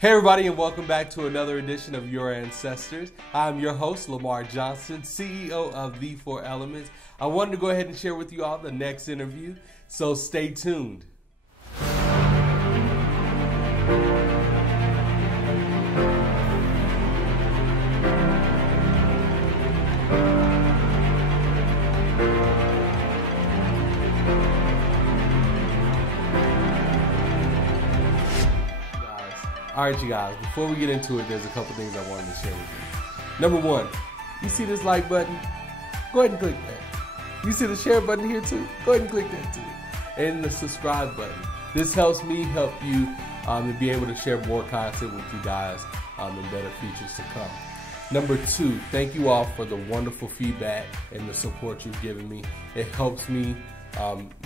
Hey everybody, and welcome back to another edition of Your Ancestors. I'm your host, Lamar Johnson, CEO of The 4 Elements. I wanted to go ahead and share with you all the next interview, so stay tuned. All right, you guys, before we get into it, there's a couple things I wanted to share with you. Number one, you see this like button? Go ahead and click that. You see the share button here too? Go ahead and click that too. And the subscribe button. This helps me help you to be able to share more content with you guys and better features to come. Number two, thank you all for the wonderful feedback and the support you've given me. It helps me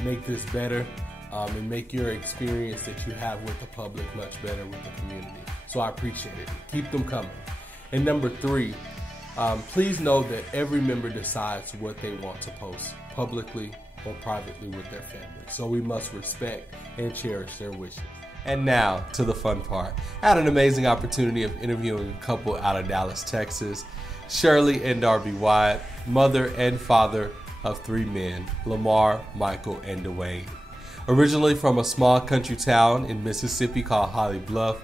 make this better. And make your experience that you have with the public much better with the community. So I appreciate it. Keep them coming. And number three, please know that every member decides what they want to post publicly or privately with their family. So we must respect and cherish their wishes. And now to the fun part. I had an amazing opportunity of interviewing a couple out of Dallas, Texas, Shirley and Darbie Wyatt, mother and father of 3 men, Lamar, Michael, and Dwayne. Originally from a small country town in Mississippi called Holly Bluff,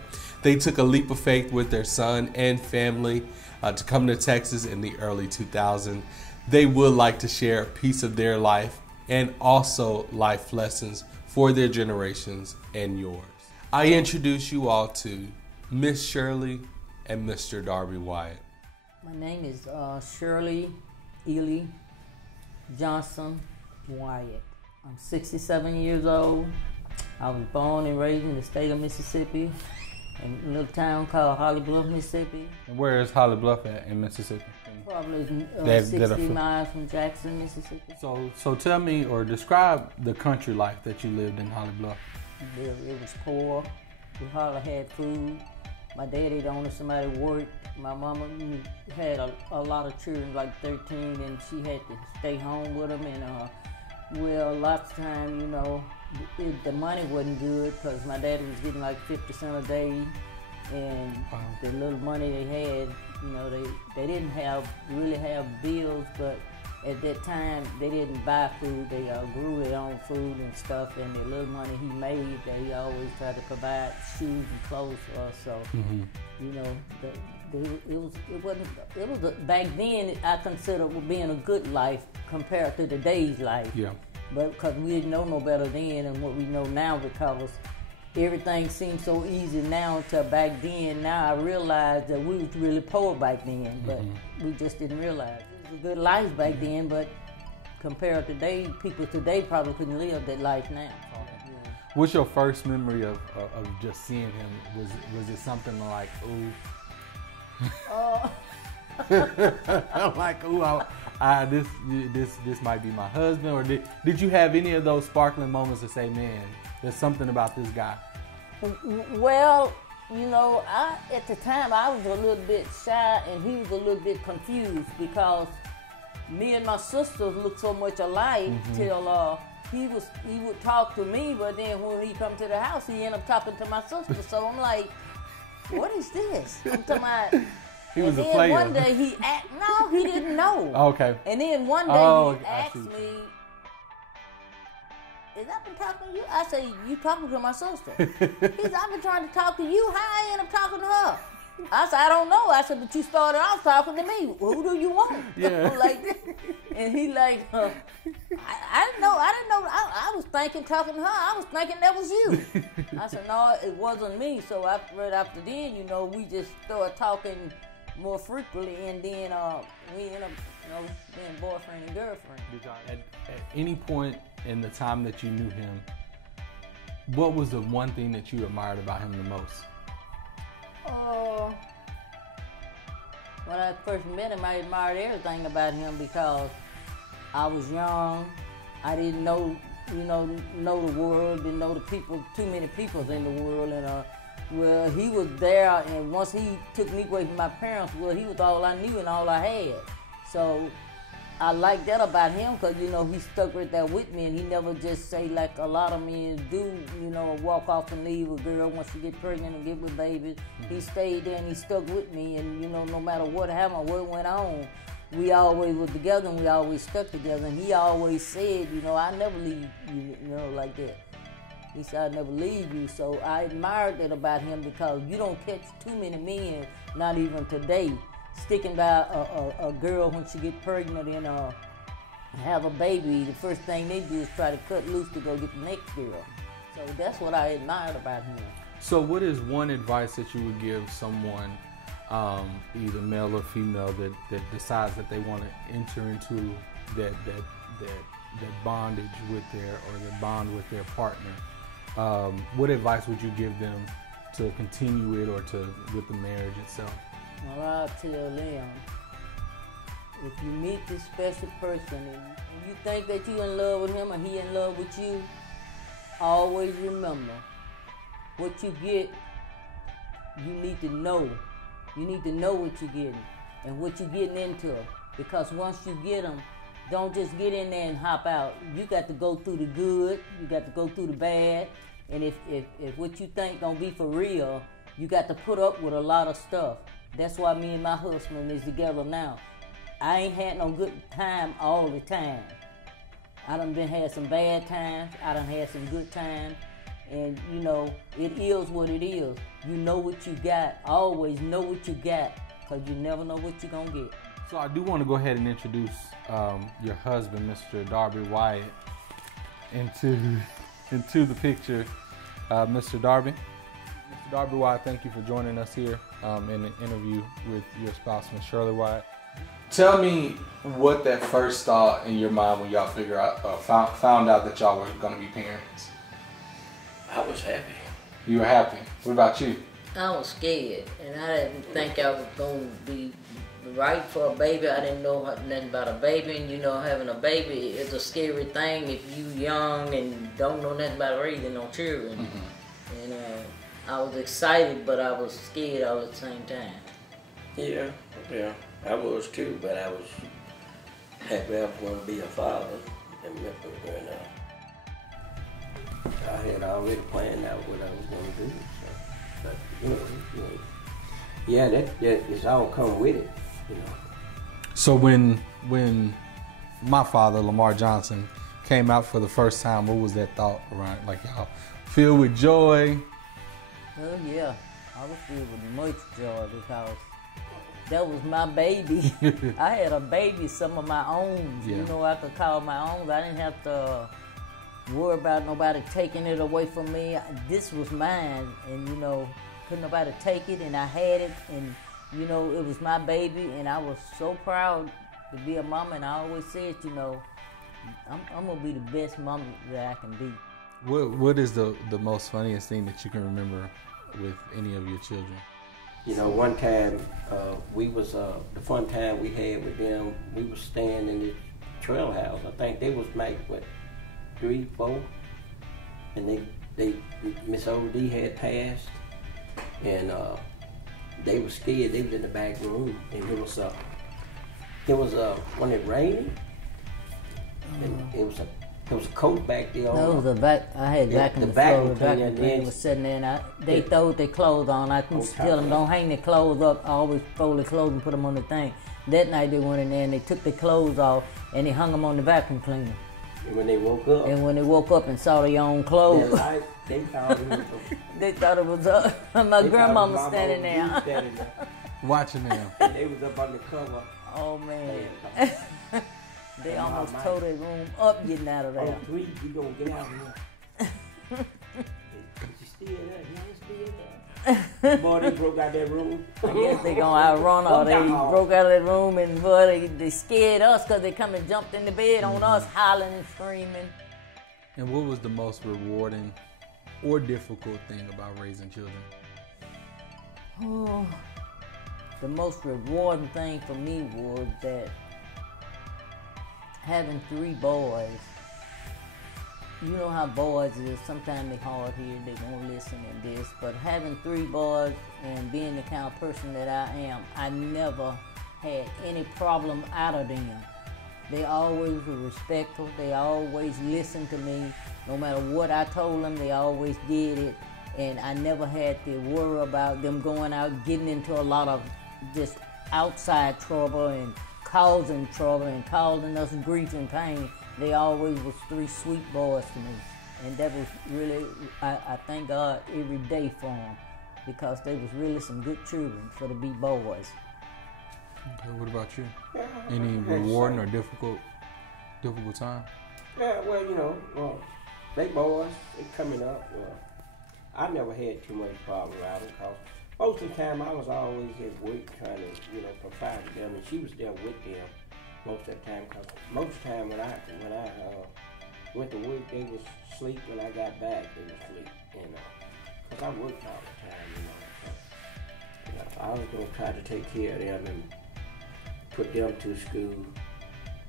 they took a leap of faith with their son and family to come to Texas in the early 2000s. They would like to share a piece of their life and also life lessons for their generations and yours. I introduce you all to Miss Shirley and Mr. Darbie Wyatt. My name is Shirley Ely Johnson Wyatt. I'm 67 years old. I was born and raised in the state of Mississippi in a little town called Holly Bluff, Mississippi. And where is Holly Bluff at in Mississippi? Probably 60 miles from Jackson, Mississippi. So tell me or describe the country life that you lived in Holly Bluff. It was poor. We hardly had food. My daddy owned us, somebody worked. My mama had a lot of children, like 13, and she had to stay home with them. And well, lots of time, the money wasn't good because my daddy was getting like 50 cents a day, and the little money they had, they didn't really have bills, but at that time they didn't buy food. They grew their own food and stuff, and the little money he made, they always tried to provide shoes and clothes for us. So, it was back then I considered being a good life compared to today's life. Yeah. But because we didn't know no better then than what we know now, because everything seems so easy now until back then. Now I realize that we was really poor back then, but we just didn't realize. It was a good life back then, but compared to today, people today probably couldn't live that life now. What's your first memory of just seeing him? Was it something like, ooh? Like, ooh, this might be my husband, or did you have any of those sparkling moments to say, man, there's something about this guy? Well, at the time I was a little bit shy and he was a little bit confused because me and my sisters looked so much alike till he would talk to me, but then when he come to the house, he ended up talking to my sister. So I'm like, what is this? I'm talking about. He was a player. One day he no, he didn't know. Okay. And then one day he asked me, "Is I been talking to you?" I say, "You talking to my sister?" He said, "I've been trying to talk to you. How I end up talking to her?" I said, "I don't know." I said, "But you started off talking to me. Who do you want?" Yeah. And he like, I didn't know. I was thinking talking to her. I was thinking that was you. I said, "No, it wasn't me." So right after then, we just started talking more frequently, and then we ended up, being boyfriend and girlfriend. At any point in the time that you knew him, what was the one thing that you admired about him the most? When I first met him, I admired everything about him because I was young. I didn't know the world, didn't know the people, too many people in the world, and well, he was there, and once he took me away from my parents, well, he was all I knew and all I had. So I like that about him because, you know, he stuck right there with me and he never just say like a lot of men do, you know, walk off and leave a girl once she get pregnant and get with babies. He stayed there and he stuck with me and, you know, no matter what happened, what went on, we always were together and we always stuck together. And he always said, you know, I never leave you, you know, like that. He said, I never leave you. So I admired that about him because you don't catch too many men, not even today, sticking by a girl when she get pregnant and have a baby. The first thing they do is try to cut loose to go get the next girl. So that's what I admired about him. So what is one advice that you would give someone, either male or female, that decides that they want to enter into that bondage with the bond with their partner? What advice would you give them to continue it or with the marriage itself? Well, I'll tell them, if you meet this special person and you think that you're in love with him or he in love with you, always remember, what you get, you need to know. You need to know what you're getting and what you're getting into. Because once you get them, don't just get in there and hop out. You got to go through the good, you got to go through the bad, and if what you think gonna be for real, you got to put up with a lot of stuff. That's why me and my husband is together now. I ain't had no good time all the time. I done had some bad times. I done had some good times. And, you know, it is what it is. You know what you got. Always know what you got, because you never know what you're going to get. So I do want to go ahead and introduce your husband, Mr. Darbie Wyatt, into the picture. Mr. Darbie. Mr. Darbie Wyatt, thank you for joining us here in the interview with your spouse, Ms. Shirley Wyatt. Tell me what that first thought in your mind when y'all found out that y'all were going to be parents. I was happy. You were happy. What about you? I was scared, and I didn't think I was going to be right for a baby. I didn't know nothing about a baby, and you know, having a baby is a scary thing if you young and don't know nothing about raising no children. Mm-hmm. And I was excited, but I was scared all at the same time. Yeah, I was too, but I was happy I was going to be a father. And I had already planned out what I was going to do. So, but, yeah, that it's all come with it, you know. So when my father, Lamar Johnson, came out for the first time, what was that thought around? Like, y'all filled with joy? Oh yeah, I was filled with much joy because that was my baby. I had a baby, some of my own. Yeah. You know, I could call my own. I didn't have to worry about nobody taking it away from me. This was mine, and you know, couldn't nobody take it, and I had it, and you know, it was my baby, and I was so proud to be a mama, and I always said, you know, I'm gonna be the best mama that I can be. What is the most funniest thing that you can remember with any of your children? You know, one time we was the fun time we had with them. We was staying in the trail house. I think they was maybe what, 3, 4, and they Miss O.D. had passed, and they was scared. They was in the back room, and it was when it rained, and it was a coat back there. That was a vac. I had vacuum the floor. The vacuum cleaner was sitting there, and they throwed their clothes on. I couldn't tell them, don't hang their clothes up. I always fold their clothes and put them on the thing. That night they went in there and they took their clothes off and they hung them on the vacuum cleaner. And when they woke up. And when they woke up and saw their own clothes. They thought it was they thought it was my grandmama standing there. Watching them. And they was up on the cover. Oh man. They almost tore their room up getting out of there. Oh, please, you gonna get out of here. You still there? You still there? Boy, they broke out that room. I guess they gonna outrun her. They broke out of that room, and boy, they scared us because they come and jumped in the bed on us, hollering and screaming. And what was the most rewarding or difficult thing about raising children? Oh, the most rewarding thing for me was that having 3 boys. You know how boys is, sometimes they hard-headed, they won't listen and this, but having 3 boys and being the kind of person that I am, I never had any problem out of them. They always were respectful. They always listened to me. No matter what I told them, they always did it. And I never had to worry about them going out, getting into a lot of just outside trouble and causing us grief and pain. They always was 3 sweet boys to me. And that was really, I thank God every day for them, because they was really some good children for to be boys. Okay, what about you? Yeah, Any rewarding or difficult time? Yeah, well, they boys, they coming up. I never had too much problem around them, because most of the time I was always at work trying to, provide for them, and she was there with them most of the time. Cause most of the time when I went to work, they was asleep. When I got back, they was asleep, cause I worked all the time, So, I was gonna try to take care of them and put them to school,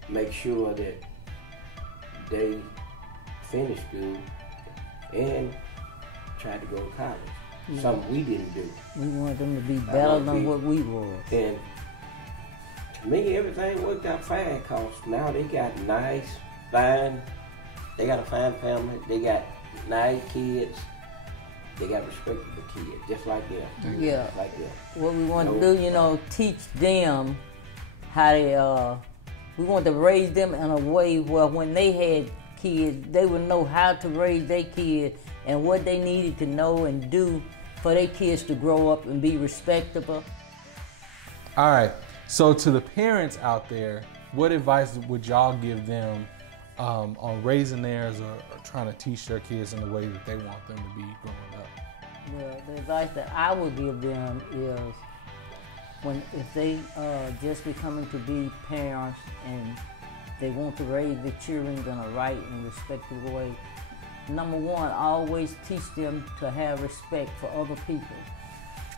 make sure that they finish school, and try to go to college. Yeah. Something we didn't do. We wanted them to be better than what we were. And to me, everything worked out fine, because now they got they got a fine family, they got nice kids, they got respectable kids, just like them. Yeah. Like them. What we want to do, teach them how they, we want to raise them in a way where when they had kids, they would know how to raise their kids and what they needed to know and do for their kids to grow up and be respectable. All right, so to the parents out there, what advice would y'all give them on raising theirs or trying to teach their kids in the way that they want them to be growing up? The advice that I would give them is, if they just becoming to be parents and they want to raise their children in a right and respectable way, number one, always teach them to have respect for other people.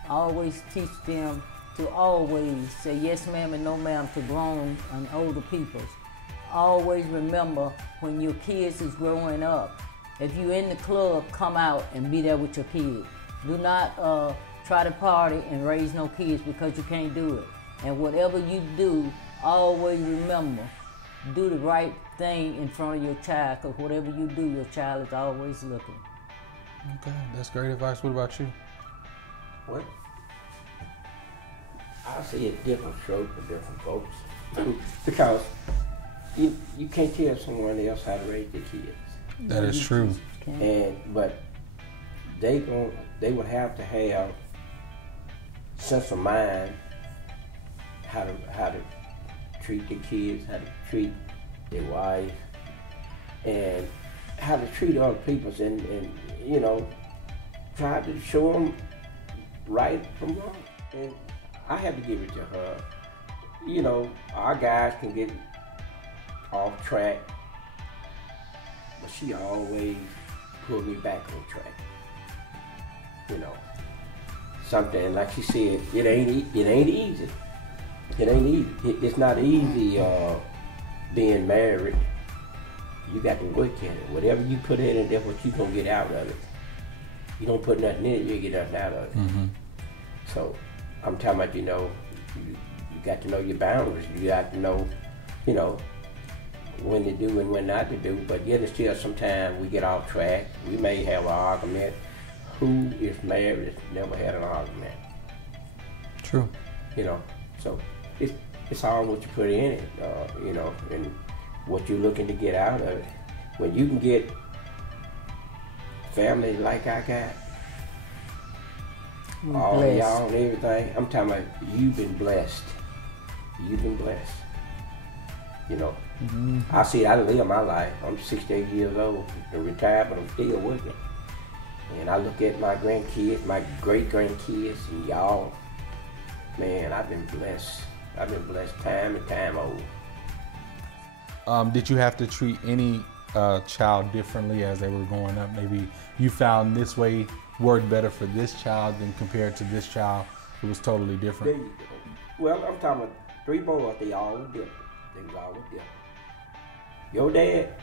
Always teach them to always say yes ma'am and no ma'am to grown and older people. Always remember, when your kids is growing up, if you're in the club, come out and be there with your kids. Do not try to party and raise no kids, because you can't do it. And whatever you do, always remember, do the right thing in front of your child, because whatever you do, your child is always looking. Okay, that's great advice. What about you? What? I see a different stroke for different folks. Because you can't tell someone else how to raise their kids. That is true. But they would have to have sense of mind how to treat their kids, how to treat their wife, and how to treat other people, and try to show them right from wrong. And I have to give it to her. Our guys can get off track, but she always pulled me back on track. Something like she said, it ain't easy. It ain't easy. It's not easy being married. You got to work at it. Whatever you put in it, that's what you gonna get out of it. You don't put nothing in it, you get nothing out of it. Mm-hmm. So I'm talking about, you got to know your boundaries. You got to know, when to do and when not to do. But yet it's still sometimes we get off track. We may have an argument. Who is married has never had an argument? True. So it's all what you put in it, and what you're looking to get out of it. When you can get family like I got, all of y'all and everything, I'm talking about you've been blessed. You've been blessed. Mm-hmm. I see it, I live my life. I'm 68 years old, I'm retired, but I'm still working. And I look at my grandkids, my great-grandkids, and y'all, man, I've been blessed. I've been blessed time and time over. Did you have to treat any child differently as they were growing up? Maybe you found this way worked better for this child than compared to this child. It was totally different. There you go. Well, I'm talking about 3 boys, they all were different. They was all different. Your dad,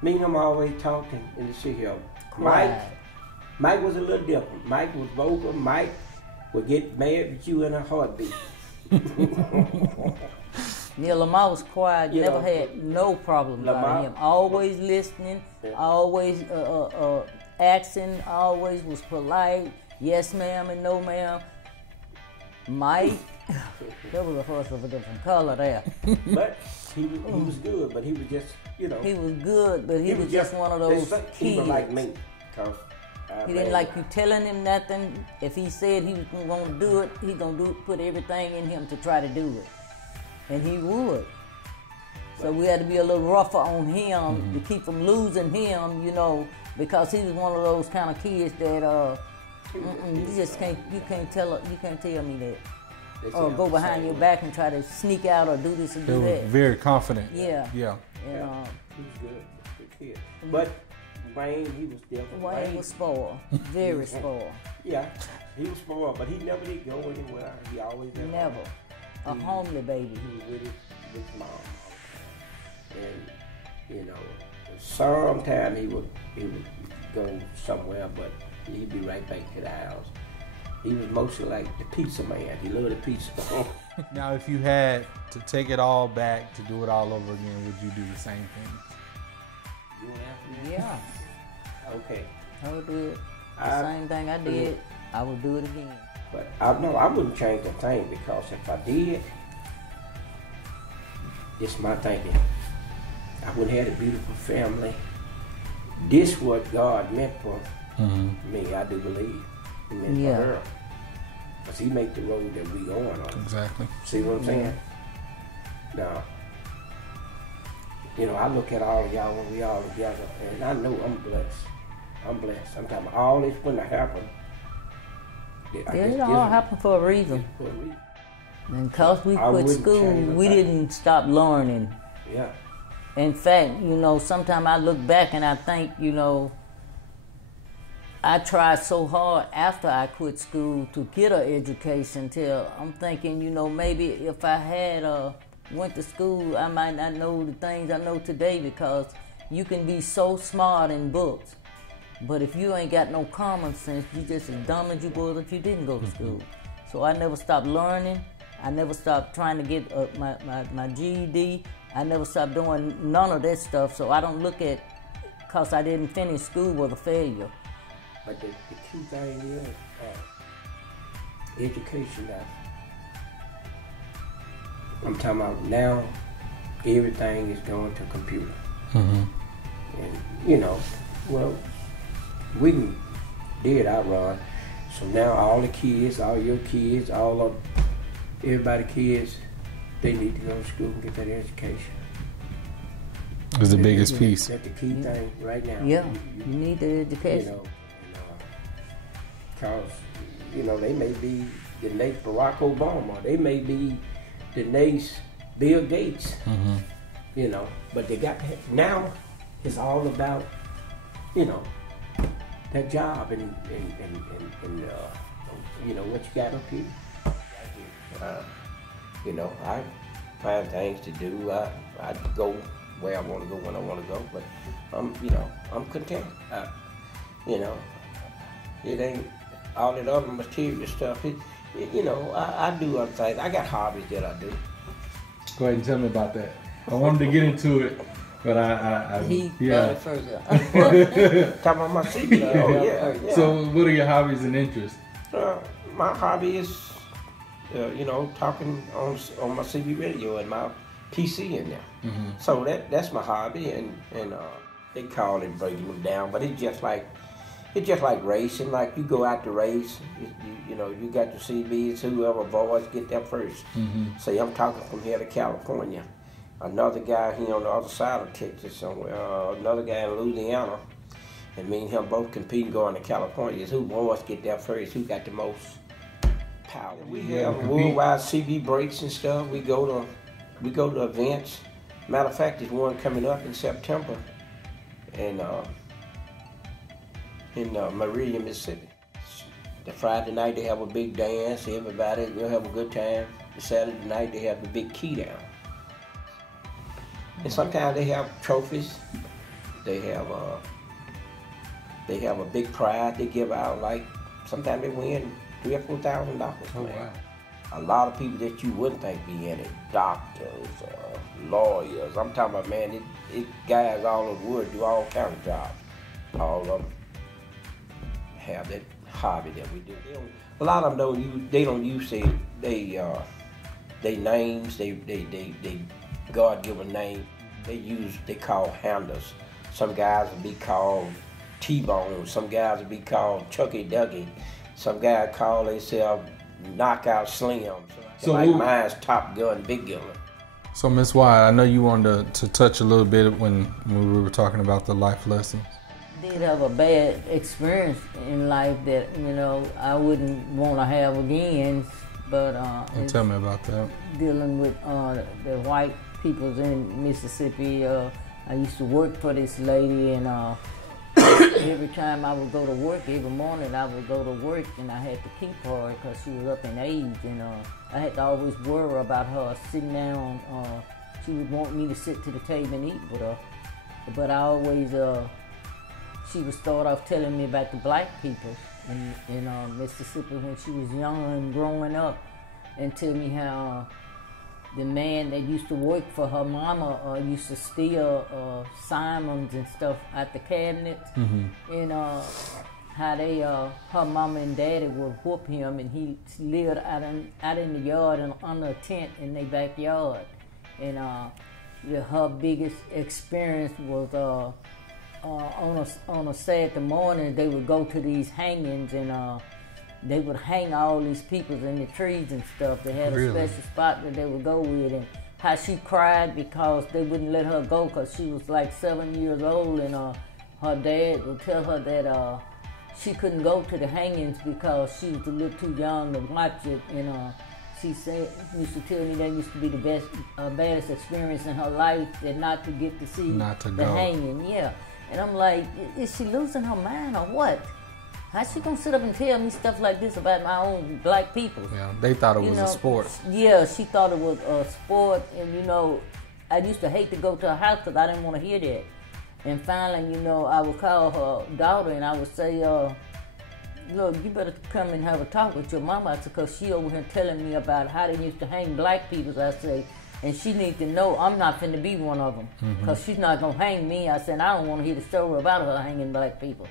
me and him always talking in the city here. Mike was a little different. Mike was vocal. Mike would get mad with you in a heartbeat. Yeah, Lamar was quiet, You never know, had no problems out Lamar- of him. Always listening, Yeah. always asking, always was polite. Yes, ma'am, and no, ma'am. Mike, there was a horse of a different color there. But he was good, but he was just, you know. He was good, but he was just one of those He was kids. like me, 'cause I He ran- didn't like you telling him nothing. If he said he was going to do it, he going to put everything in him to try to do it. And he would. So we had to be a little rougher on him to keep from losing him, you know, because he was one of those kind of kids that you just can't tell me that. They Or said go I'm behind the your same. back and try to sneak out or do this and They do were that. very confident. Yeah. Yeah. And, He was good kid. But Wayne, he was different. Wayne was spoiled, very spoiled. Yeah, he was spoiled, but he never did go anywhere. He always had Never. A He- homely baby. He was with his mom, and you know, sometime he would go somewhere, but he'd be right back to the house. He was mostly like the pizza man. He loved the pizza. Now, if you had to take it all back to do it all over again, would you do the same thing? You want to ask me? Yeah, Okay, I would do it. The I- same thing I did, I would do it again. but I wouldn't change a thing, because if I did, it's my thinking. I wouldn't have a beautiful family. This what God meant for me, I do believe. He meant Yeah. for her. Because he made the road that we going on. Exactly. See what I'm saying? Now, you know, I look at all of y'all when we all together, and I know I'm blessed. I'm blessed. I'm talking about all this wouldn't have happened. It all happened for a reason. For a reason. And because we I quit wouldn't school, change a we thing. didn't stop learning. Yeah. In fact, you know, sometimes I look back and I think, you know, I tried so hard after I quit school to get an education till I'm thinking, you know, maybe if I had went to school, I might not know the things I know today, because you can be so smart in books. But if you ain't got no common sense, you just as dumb as you was if you didn't go to school. So I never stopped learning. I never stopped trying to get my GED. I never stopped doing none of that stuff. So I don't look at, because I didn't finish school, was a failure. But the key thing is education now. I'm talking about now, everything is going to computer. And, you know, well, we did outrun. So now all the kids, all your kids, all of everybody kids, they need to go to school and get that education. It's the biggest piece. That's the key thing right now. Yeah, you need the You education. know, because, you know, they may be the next Barack Obama. They may be the next Bill Gates. You know, but they got to, now it's all about, you know, that job and you know, what you got up here. You know, I find things to do. I go where I want to go when I want to go, but you know, I'm content. You know, it ain't all that other material stuff. You know, I do other things. I got hobbies that I do. Go ahead and tell me about that. I wanted to get into it, but He yeah. got it first. Talking about my CB. Oh yeah. So, what are your hobbies and interests? My hobby is, you know, talking on my CB radio and my PC in there. So that's my hobby, and they call it breaking them down, but it's just like racing. Like you go out to race, you know, you got your CBs, whoever boys get there first. Say I'm talking from here to California. Another guy here on the other side of Texas somewhere, another guy in Louisiana, and me and him both competing going to California. Is who boys get there first, who got the most power. We have worldwide CB breaks and stuff. We go to events. Matter of fact, there's one coming up in September, and in Meridian, Mississippi. The Friday night they have a big dance. Everybody will have a good time. The Saturday night they have the big key down. And sometimes they have trophies. They have a big prize they give out. Like sometimes they win $3,000 or $4,000. Oh wow! a lot of people that you wouldn't think be in it, doctors, lawyers. I'm talking about, man, it guys all over the world do all kinds of jobs. All of them have that hobby that we do. A lot of them don't use they names, they God-given name. They call handles. Some guys will be called T-Bone. Some guys will be called Chucky Ducky. Some guys call themselves Knockout Slim. So like mine's Top Gun, Big Gun. So Miss Wyatt, I know you wanted to touch a little bit when we were talking about the life lessons. I did have a bad experience in life that, you know, I wouldn't want to have again, but tell me about that. Dealing with the white peoples in Mississippi. I used to work for this lady, and every time I would go to work, every morning I would go to work, and I had to keep her because she was up in age, and I had to always worry about her sitting down. She would want me to sit to the table and eat with her, but I always, she would start off telling me about the black people in Mississippi when she was young and growing up, and tell me how the man that used to work for her mama used to steal Simons and stuff out the cabinets, and how they, her mama and daddy would whoop him, and he lived out in the yard and under a tent in their backyard. And her biggest experience was on a Saturday morning, they would go to these hangings, and they would hang all these people in the trees and stuff. They had a special spot that they would go with, and how she cried because they wouldn't let her go because she was like 7 years old, and her dad would tell her that she couldn't go to the hangings because she was a little too young to watch it. And she said, used to tell me that used to be the baddest experience in her life, that not to get to see the hanging. Yeah, and I'm like, is she losing her mind or what? How's she gonna sit up and tell me stuff like this about my own black people? Yeah, they thought it was a sport. Yeah, she thought it was a sport, and you know, I used to hate to go to her house because I didn't want to hear that. And finally, you know, I would call her daughter and I would say, look, you better come and have a talk with your mama, because she over here telling me about how they used to hang black people, I say, and she needs to know I'm not finna be one of them, because she's not gonna hang me. I said, I don't want to hear the story about her hanging black people.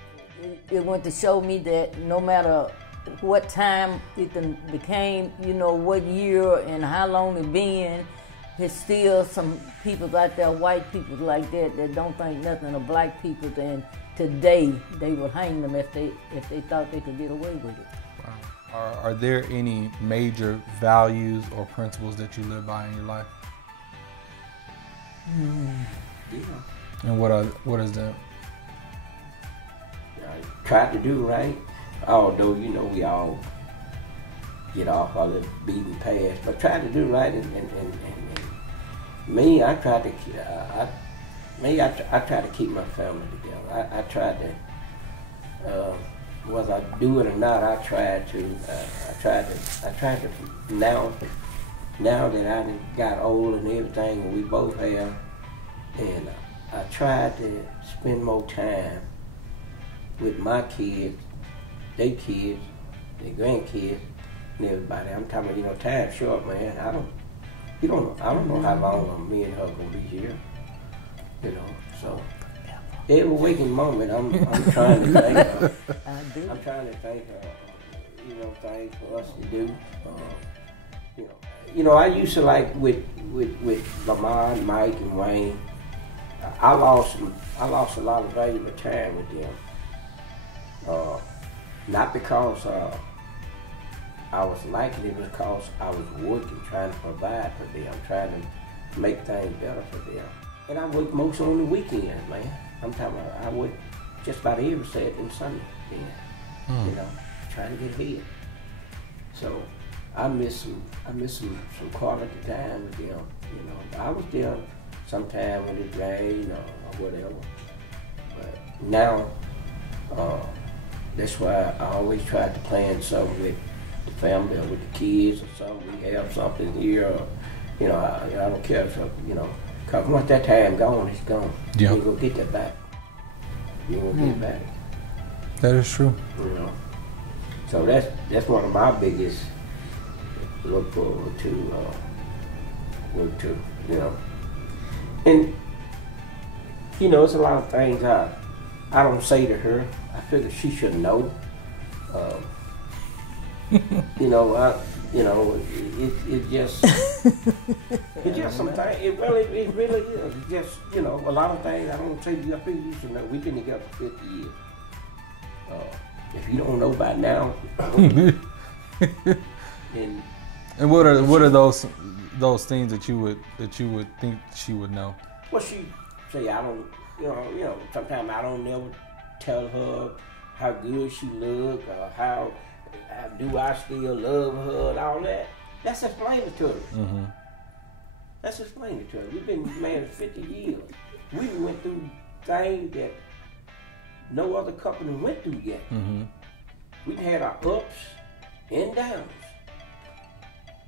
It went to show me that no matter what time it became, you know, what year and how long it been, there's still some people out there, white people like that don't think nothing of black people, and today they would hang them if they thought they could get away with it. Wow. Are there any major values or principles that you live by in your life? Yeah. And what is that? I try to do right, although, you know, we all get off a little beaten path, but try to do right, and me, I try to keep my family together. I try to, whether I do it or not, I try to now that I got old and everything, and we both have, and I try to spend more time with my kids, their grandkids, and everybody. I'm talking about, you know, time's short, man. I don't know how long me and her gonna be here. You know, so every waking moment, I'm trying to thank her. I'm trying to thank her. You know, things for us to do. You know, I used to, like with Lamar, and Mike, and Wayne. I lost a lot of valuable time with them. Not because I was liking it, because I was working, trying to provide for them, trying to make things better for them. And I worked most on the weekends, man. I'm talking about, I worked just about every Saturday and Sunday then, you know, trying to get ahead. So I miss some quality time with them, you know. I was there sometime when it rained or whatever, but now, that's why I always tried to plan something with the family or with the kids or something. We have something here, or, you know, I don't care if, you know, because once that time gone, it's gone. Yep. You ain't gonna get that back. You ain't gonna get it back. That is true. You know, so that's one of my biggest look forward to work to, you know. And you know, it's a lot of things I don't say to her. I figure she should know. You know, it just sometimes it really is. It's just, you know, a lot of things I don't say to you. I figure you should know. We've been together for 50 years. If you don't know by now, and what are those things that you would think she would know? Well, she say I don't, you know. Sometimes I don't never tell her how good she look or how do I still love her and all that. That's explaining to her. Mm-hmm. That's explaining to her. We've been married 50 years. We went through things that no other couple went through yet. Mm-hmm. We've had our ups and downs.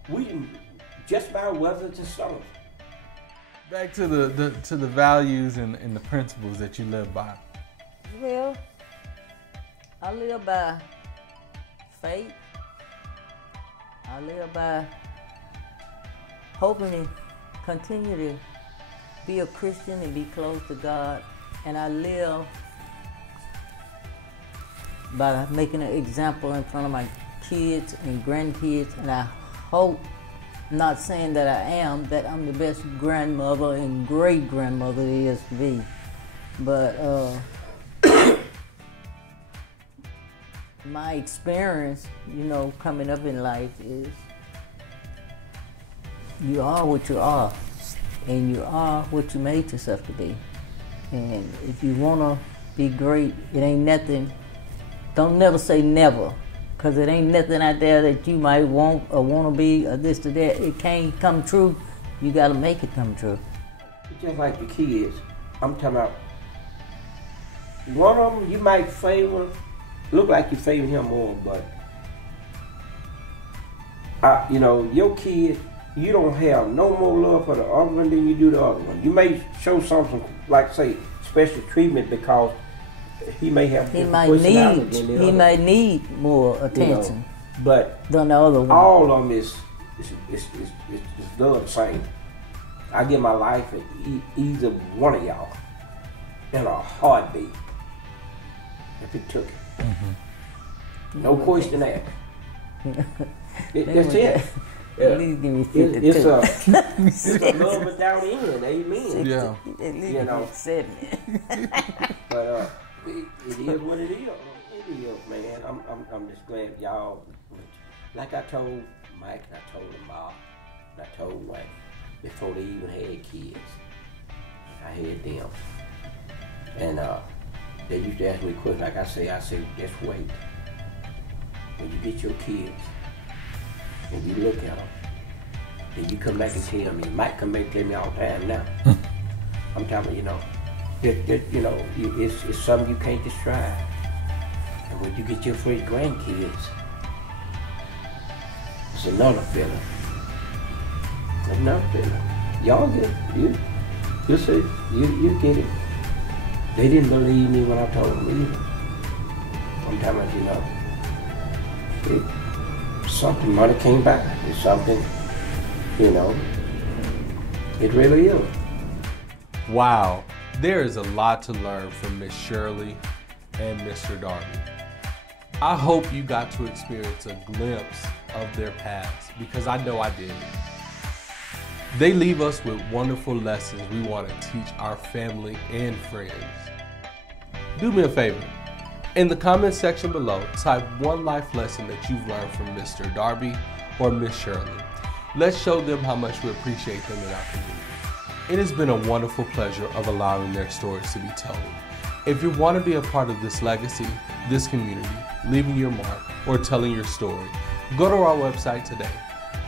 We didn't just about weather the storm. Back to the values and the principles that you live by. Well, I live by faith. I live by hoping to continue to be a Christian and be close to God. And I live by making an example in front of my kids and grandkids. And I hope, not saying that I am, that I'm the best grandmother and great grandmother there is to be. But my experience, you know, coming up in life is you are what you are, and you are what you made yourself to be. And if you want to be great, it ain't nothing. Don't never say never, because it ain't nothing out there that you might want or want to be or this or that. It can't come true. You got to make it come true. It's just like the kids. I'm talking about one of them you might favor, look like you favor him more, but you know, your kid, you don't have no more love for the other one than you do the other one. You may show something like, say, special treatment because he may have he might need more attention, you know, but than the other one. All of them is the same. I give my life for either one of y'all in a heartbeat if it took it. Mm-hmm. No question asked. That's it. At least give me 52. It's a love without end, amen. Yeah. At least you know. 70. But it is what it is. It is, man. I'm just glad y'all. Like I told Mike, and I told Ma, and I told Wayne before they even had kids. I had them, and they used to ask me questions. Like I said, just wait. When you get your kids, and you look at them, then you come back and tell me. Mike come back and tell me all the time now. I'm telling you, you know, it's something you can't just try. And when you get your first grandkids, it's another feeling. Another feeling. Y'all get it. You see, you get it. They didn't believe me when I told them either. I'm telling you, something, money came back. It's something, you know, it really is. Wow, there is a lot to learn from Miss Shirley and Mr. Darbie. I hope you got to experience a glimpse of their past, because I know I did. They leave us with wonderful lessons we want to teach our family and friends. Do me a favor. In the comment section below, type one life lesson that you've learned from Mr. Darbie or Miss Shirley. Let's show them how much we appreciate them in our community. It has been a wonderful pleasure of allowing their stories to be told. If you want to be a part of this legacy, this community, leaving your mark, or telling your story, go to our website today,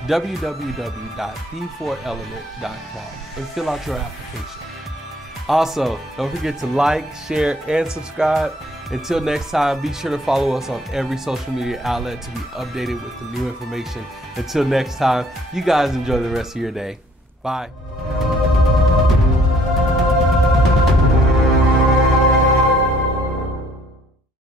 www.b4element.com, and fill out your application. Also, don't forget to like, share, and subscribe. Until next time, be sure to follow us on every social media outlet to be updated with the new information. Until next time, you guys enjoy the rest of your day. Bye.